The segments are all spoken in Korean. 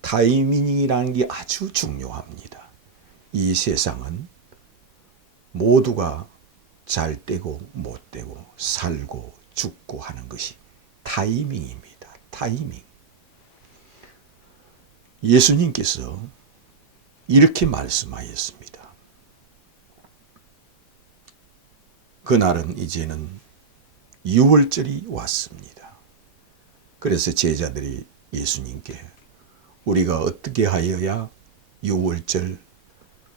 타이밍이라는 게 아주 중요합니다. 이 세상은 모두가 잘 되고 못 되고 살고 죽고 하는 것이 타이밍입니다. 타이밍. 예수님께서 이렇게 말씀하였습니다. 그날은 이제는 유월절이 왔습니다. 그래서 제자들이 예수님께 우리가 어떻게 하여야 유월절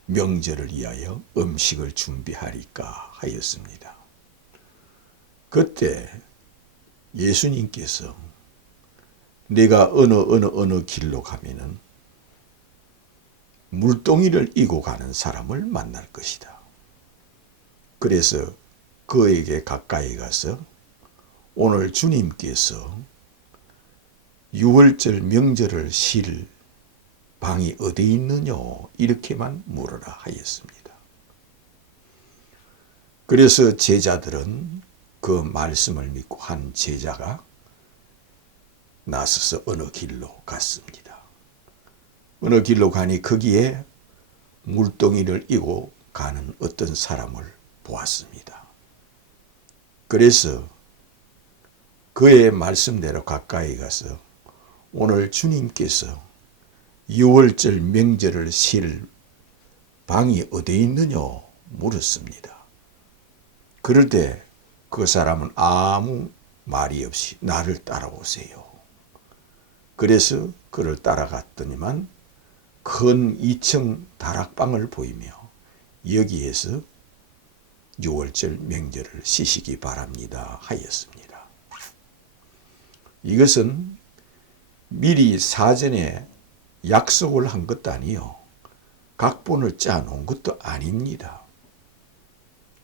명절을 위하여 음식을 준비하리까 하였습니다. 그때 예수님께서 내가 어느 길로 가면은 물동이를 이고 가는 사람을 만날 것이다. 그래서 그에게 가까이 가서 오늘 주님께서 유월절 명절을 쉴 방이 어디 있느냐 이렇게만 물으라 하였습니다. 그래서 제자들은 그 말씀을 믿고 한 제자가 나서서 어느 길로 갔습니다. 어느 길로 가니 거기에 물동이를 이고 가는 어떤 사람을 보았습니다. 그래서 그의 말씀대로 가까이 가서 오늘 주님께서 유월절 명절을 쉴 방이 어디 있느냐 물었습니다. 그럴 때 그 사람은 아무 말이 없이 나를 따라오세요. 그래서 그를 따라갔더니만 큰 2층 다락방을 보이며 여기에서 유월절 명절을 쉬시기 바랍니다 하였습니다. 이것은 미리 사전에 약속을 한 것도 아니요. 각본을 짜놓은 것도 아닙니다.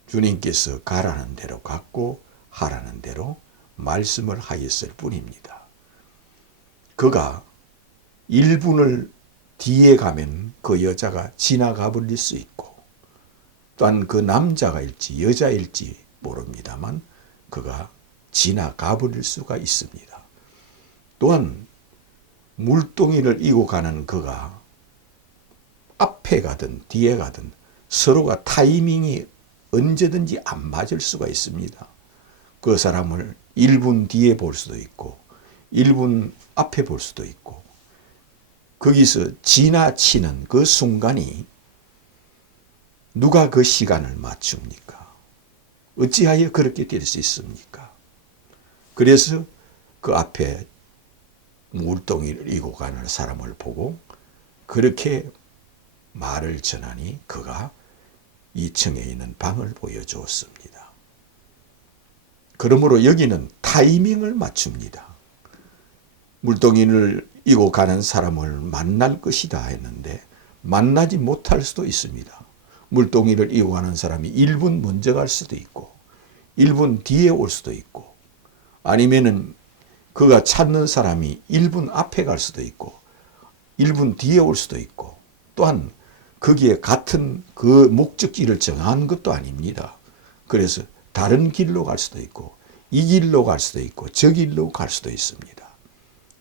주님께서 가라는 대로 갔고 하라는 대로 말씀을 하였을 뿐입니다. 그가 1분을 뒤에 가면 그 여자가 지나가 버릴 수 있고 또한 그 남자가일지 여자일지 모릅니다만 그가 지나가 버릴 수가 있습니다. 또한 물동이를 이고 가는 그가 앞에 가든 뒤에 가든 서로가 타이밍이 언제든지 안 맞을 수가 있습니다. 그 사람을 1분 뒤에 볼 수도 있고 1분 앞에 볼 수도 있고 거기서 지나치는 그 순간이 누가 그 시간을 맞춥니까? 어찌하여 그렇게 될 수 있습니까? 그래서 그 앞에 물동이를 이고 가는 사람을 보고 그렇게 말을 전하니 그가 2층에 있는 방을 보여주었습니다. 그러므로 여기는 타이밍을 맞춥니다. 물동이를 이고 가는 사람을 만날 것이다 했는데 만나지 못할 수도 있습니다. 물동이를 이고 가는 사람이 1분 먼저 갈 수도 있고 1분 뒤에 올 수도 있고 아니면은 그가 찾는 사람이 1분 앞에 갈 수도 있고 1분 뒤에 올 수도 있고 또한 거기에 같은 그 목적지를 정한 것도 아닙니다. 그래서 다른 길로 갈 수도 있고 이 길로 갈 수도 있고 저 길로 갈 수도 있습니다.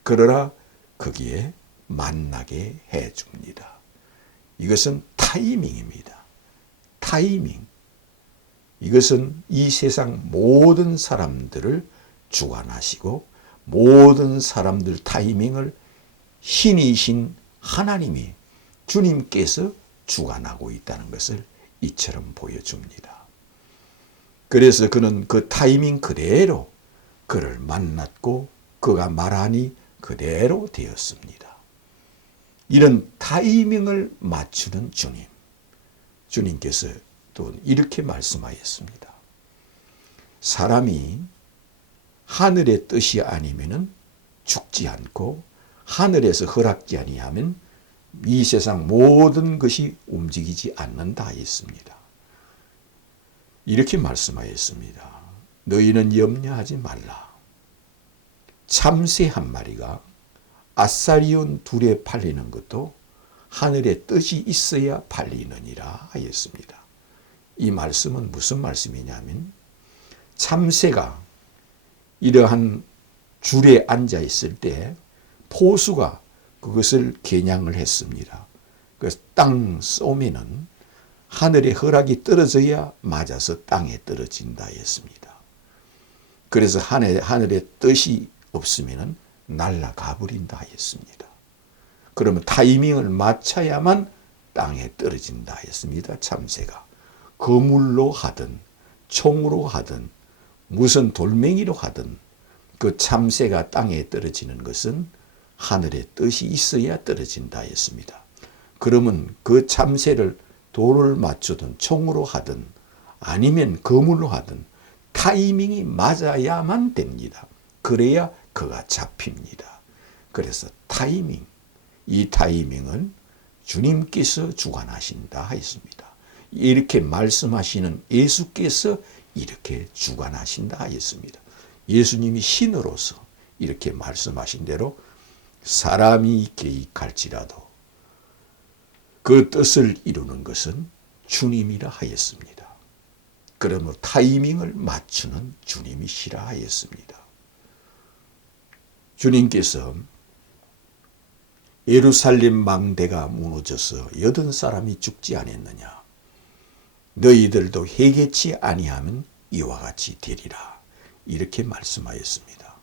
그러나 거기에 만나게 해줍니다. 이것은 타이밍입니다. 타이밍. 이것은 이 세상 모든 사람들을 주관하시고 모든 사람들 타이밍을 신이신 하나님이 주님께서 주관하고 있다는 것을 이처럼 보여줍니다. 그래서 그는 그 타이밍 그대로 그를 만났고 그가 말하니 그대로 되었습니다. 이런 타이밍을 맞추는 주님. 주님께서 또 이렇게 말씀하였습니다. 사람이 하늘의 뜻이 아니면은 죽지 않고 하늘에서 허락지 아니하면 이 세상 모든 것이 움직이지 않는다 했습니다. 이렇게 말씀하였습니다. 너희는 염려하지 말라. 참새 한 마리가 아사리온 둘에 팔리는 것도 하늘의 뜻이 있어야 팔리느니라 하였습니다. 이 말씀은 무슨 말씀이냐면 참새가 이러한 줄에 앉아 있을 때 포수가 그것을 겨냥을 했습니다. 그래서 땅 쏘면은 하늘의 허락이 떨어져야 맞아서 땅에 떨어진다 했습니다. 그래서 하늘의 뜻이 없으면 날아가 버린다 했습니다. 그러면 타이밍을 맞춰야만 땅에 떨어진다 했습니다. 참새가. 거물로 하든 총으로 하든 무슨 돌멩이로 하든 그 참새가 땅에 떨어지는 것은 하늘의 뜻이 있어야 떨어진다 했습니다. 그러면 그 참새를 돌을 맞추든 총으로 하든 아니면 거물로 하든 타이밍이 맞아야만 됩니다. 그래야 그가 잡힙니다. 그래서 타이밍, 이 타이밍을 주님께서 주관하신다 했습니다. 이렇게 말씀하시는 예수께서 이렇게 주관하신다 하였습니다. 예수님이 신으로서 이렇게 말씀하신 대로 사람이 개입할지라도 그 뜻을 이루는 것은 주님이라 하였습니다. 그러므로 타이밍을 맞추는 주님이시라 하였습니다. 주님께서 예루살렘 망대가 무너져서 80사람이 죽지 않았느냐. 너희들도 회개치 아니하면 이와 같이 되리라. 이렇게 말씀하였습니다.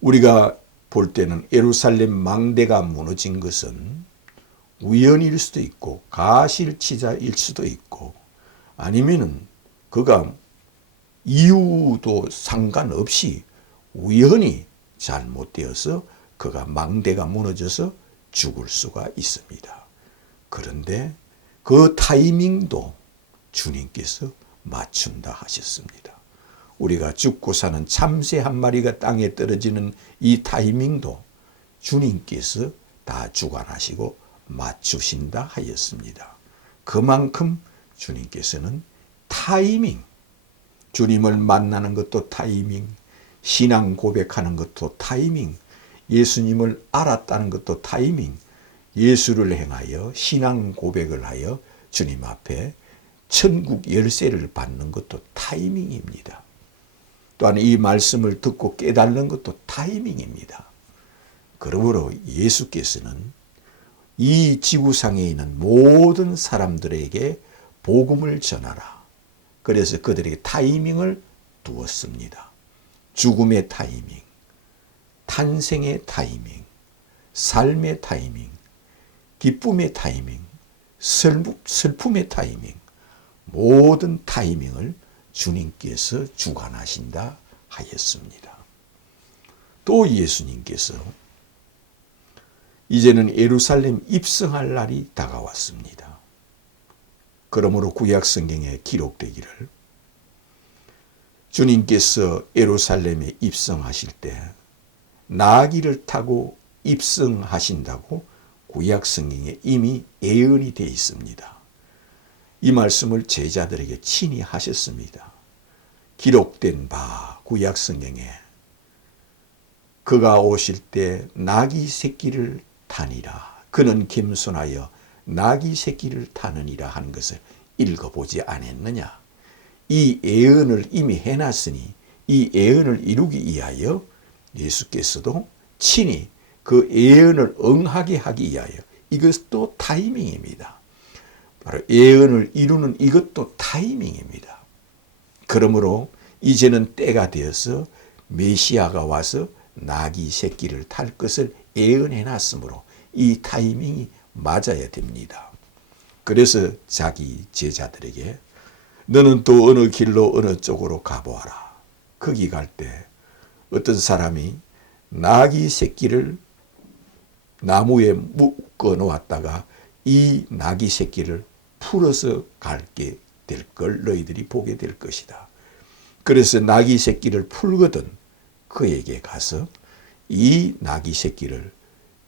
우리가 볼 때는 예루살렘 망대가 무너진 것은 우연일 수도 있고 가실치자일 수도 있고 아니면은 그가 이유도 상관없이 우연히 잘못되어서 그가 망대가 무너져서 죽을 수가 있습니다. 그런데 그 타이밍도 주님께서 맞춘다 하셨습니다. 우리가 죽고 사는 참새 한 마리가 땅에 떨어지는 이 타이밍도 주님께서 다 주관하시고 맞추신다 하였습니다. 그만큼 주님께서는 타이밍, 주님을 만나는 것도 타이밍, 신앙 고백하는 것도 타이밍, 예수님을 알았다는 것도 타이밍, 예수를 행하여 신앙 고백을 하여 주님 앞에 천국 열쇠를 받는 것도 타이밍입니다. 또한 이 말씀을 듣고 깨닫는 것도 타이밍입니다. 그러므로 예수께서는 이 지구상에 있는 모든 사람들에게 복음을 전하라. 그래서 그들에게 타이밍을 두었습니다. 죽음의 타이밍, 탄생의 타이밍, 삶의 타이밍, 기쁨의 타이밍, 슬픔의 타이밍, 모든 타이밍을 주님께서 주관하신다 하였습니다. 또 예수님께서 이제는 예루살렘 입성할 날이 다가왔습니다. 그러므로 구약 성경에 기록되기를 주님께서 예루살렘에 입성하실 때 나귀를 타고 입성하신다고 구약 성경에 이미 예언이 되어 있습니다. 이 말씀을 제자들에게 친히 하셨습니다. 기록된 바 구약 성경에 그가 오실 때 나귀 새끼를 타니라. 그는 겸손하여 나귀 새끼를 타느니라 한 것을 읽어보지 않았느냐. 이 예언을 이미 해놨으니 이 예언을 이루기 위하여 예수께서도 친히 그 예언을 응하게 하기 위하여 이것도 타이밍입니다. 바로 예언을 이루는 이것도 타이밍입니다. 그러므로 이제는 때가 되어서 메시아가 와서 나귀 새끼를 탈 것을 예언해 놨으므로 이 타이밍이 맞아야 됩니다. 그래서 자기 제자들에게 너는 또 어느 길로 어느 쪽으로 가보아라. 거기 갈 때 어떤 사람이 나귀 새끼를 나무에 묶어 놓았다가 이 나귀 새끼를 풀어서 갈게 될 걸 너희들이 보게 될 것이다. 그래서 나귀 새끼를 풀거든 그에게 가서 이 나귀 새끼를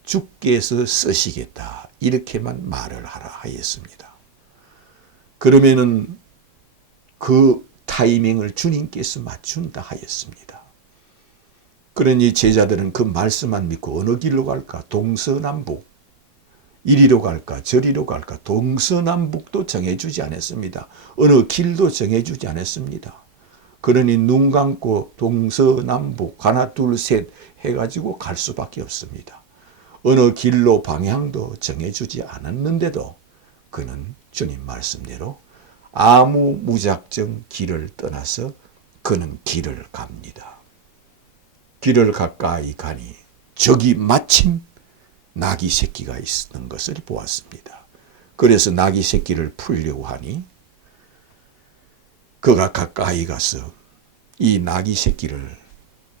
주께서 쓰시겠다 이렇게만 말을 하라 하였습니다. 그러면은 그 타이밍을 주님께서 맞춘다 하였습니다. 그러니 제자들은 그 말씀만 믿고 어느 길로 갈까? 동서남북. 이리로 갈까? 저리로 갈까? 동서남북도 정해주지 않았습니다. 어느 길도 정해주지 않았습니다. 그러니 눈 감고 동서남북 하나 둘 셋 해가지고 갈 수밖에 없습니다. 어느 길로 방향도 정해주지 않았는데도 그는 주님 말씀대로 아무 무작정 길을 떠나서 그는 길을 갑니다. 길을 가까이 가니 저기 마침 나귀 새끼가 있는 것을 보았습니다. 그래서 나귀 새끼를 풀려고 하니 그가 가까이 가서 이 나귀 새끼를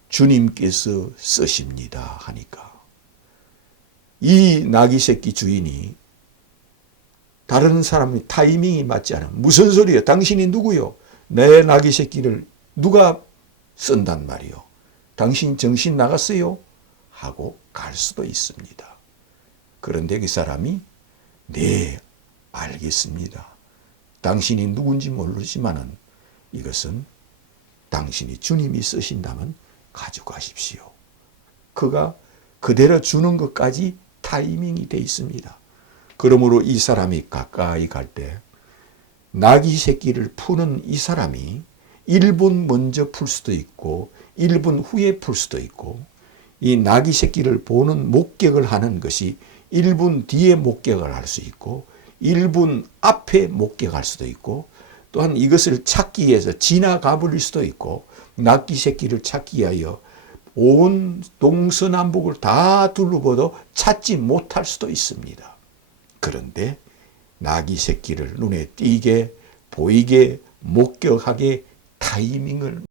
주님께서 쓰십니다 하니까 이 나귀 새끼 주인이 다른 사람이 타이밍이 맞지 않아. 무슨 소리예요? 당신이 누구요? 내 나귀 새끼를 누가 쓴단 말이요? 당신 정신 나갔어요? 하고 갈 수도 있습니다. 그런데 그 사람이 네, 알겠습니다. 당신이 누군지 모르지만은 이것은 당신이 주님이 쓰신다면 가져가십시오. 그가 그대로 주는 것까지 타이밍이 돼 있습니다. 그러므로 이 사람이 가까이 갈 때 나귀 새끼를 푸는 이 사람이 1분 먼저 풀 수도 있고 1분 후에 풀 수도 있고 이 나귀 새끼를 보는 목격을 하는 것이 1분 뒤에 목격을 할 수 있고 1분 앞에 목격할 수도 있고 또한 이것을 찾기 위해서 지나가 버릴 수도 있고 나귀 새끼를 찾기 위하여 온 동서남북을 다 둘러봐도 찾지 못할 수도 있습니다. 그런데 나귀 새끼를 눈에 띄게 보이게 목격하게 타이밍을